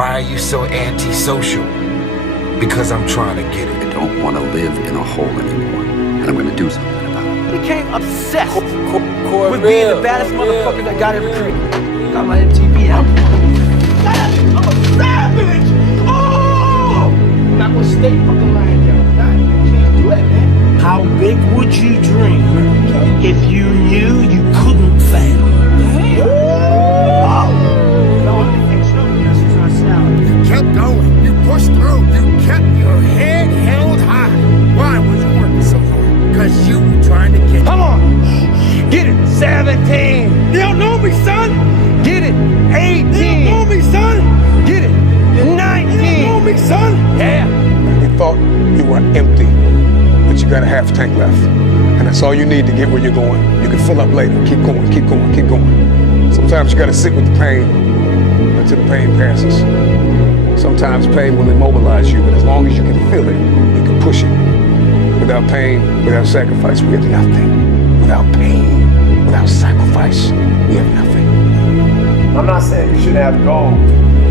Why are you so antisocial? Because I'm trying to get it. I don't want to live in a hole anymore, and I'm going to do something about it. I became obsessed with being the baddest motherfucker that God ever created. Got my MTV out. I'm a savage! Oh! I'm not gonna stay fucking lying down. You can't do it, man. How big would you dream if you knew you couldn't fail? You kept going. You pushed through. You kept your head held high. Why was you working so hard? Because you were trying to get. Come on! Get it! 17! You don't know me, son! Get it! 18! You don't know me, son! Get it! 19! You don't know me, son! Yeah! You thought you were empty, but you got a half tank left. And that's all you need to get where you're going. You can fill up later. Keep going, keep going, keep going. Sometimes you got to sit with the pain until the pain passes. Sometimes pain will immobilize you, but as long as you can feel it, you can push it. Without pain, without sacrifice, we have nothing. Without pain, without sacrifice, we have nothing. I'm not saying you shouldn't have goals,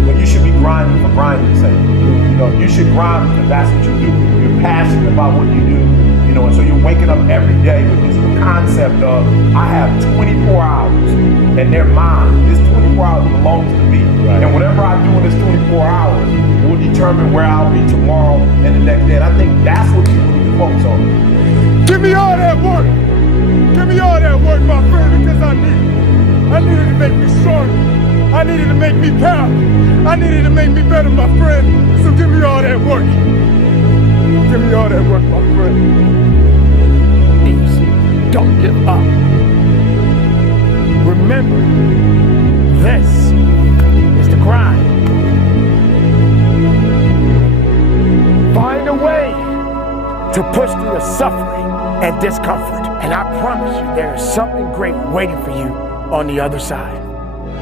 but you should be grinding for grinding's sake. You know, you should grind because that's what you do. You're passionate about what you do, you know, and so you're waking up every day with this concept of, I have 24 hours and they're mine. This 24 hours belongs to me. Right. And whatever I do in this 24 hours will determine where I'll be tomorrow and the next day. And I think that's what people need to focus on. Give me all that work. Give me all that work, my friend, because I need it. I needed to make me stronger. I needed to make me proud. I needed to make me better, my friend. So give me all that work. Give me all that work, my friend. Please, don't give up. Remember, this is the grind. Find a way to push through the suffering and discomfort. And I promise you, there is something great waiting for you on the other side.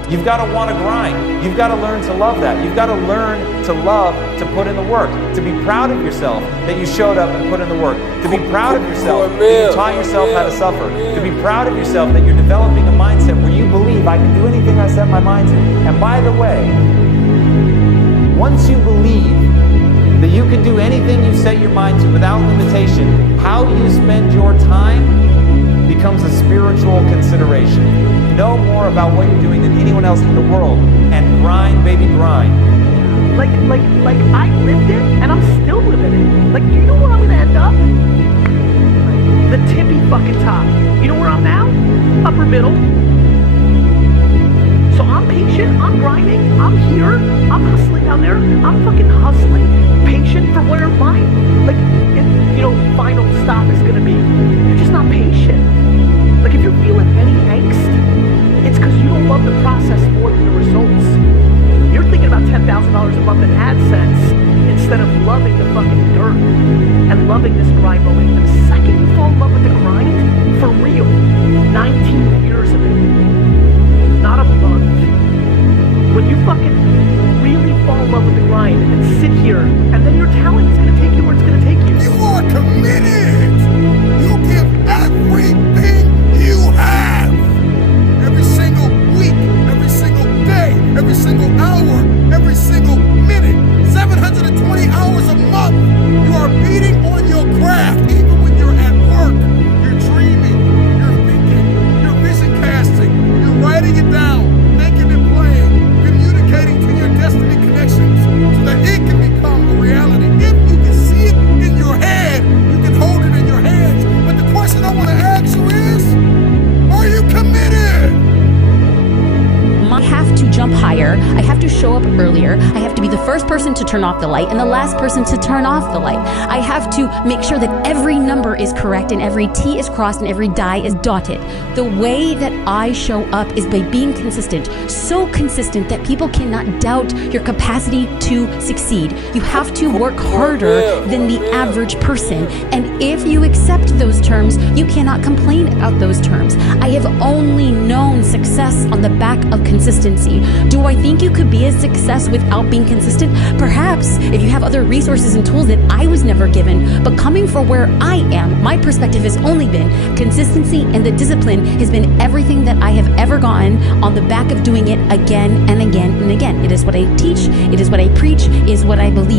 You've got to want to grind. You've got to learn to love that. You've got to learn to love to put in the work. To be proud of yourself that you showed up and put in the work. To be proud of yourself that you taught yourself how to suffer. To be proud of yourself that you're developing a mindset where you believe I can do anything I set my mind to. And by the way, once you believe that you can do anything you set your mind to without limitation, how you spend your time becomes a spiritual consideration. Know more about what you're doing than anyone else in the world, and grind, baby, grind. Like I lived it, and I'm still living it. Like, do you know where I'm gonna end up? The tippy fucking top. You know where I'm now? Upper middle. So I'm patient, I'm grinding, I'm here, I'm hustling down there, I'm fucking hustling, patient for where mine, like, final stop is gonna be. You're just not patient. Like, if you're feeling any angst, it's because you don't love the process more than the results. You're thinking about $10,000 a month in AdSense instead of loving the fucking dirt and loving this grind moment. And the second you fall in love with the grind, for real, 19 years of it, not a month. When you fucking really fall in love with the grind and sit here, and then your talent is gonna take you where it's gonna take you. You are committed. You give everything you have. Every single week, every single day, every single hour, every single minute, 720 hours a month. You are beating on your craft. Even when you're at work, you're dreaming, you're thinking, you're vision casting, you're writing it down, making it plain, communicating to your destiny connections so that it can become a reality. If you can see it in your head, you can hold it in your hands. But the question I want to ask you is, are you committed? I have to jump higher. I have to show up earlier. I have to be the first person to turn off the light and the last person to turn off the light. I have to make sure that every number is correct and every T is crossed and every die is dotted. The way that I show up is by being consistent. So consistent that people cannot doubt your capacity to succeed. You have to work harder than the average person. And if you accept those terms, you cannot complain about those terms. I have only known success on the back of consistency. Do I think you could be as successful success without being consistent? Perhaps if you have other resources and tools that I was never given, but coming from where I am, my perspective has only been consistency, and the discipline has been everything that I have ever gotten on the back of doing it again and again and again. It is what I teach, it is what I preach, it is what I believe.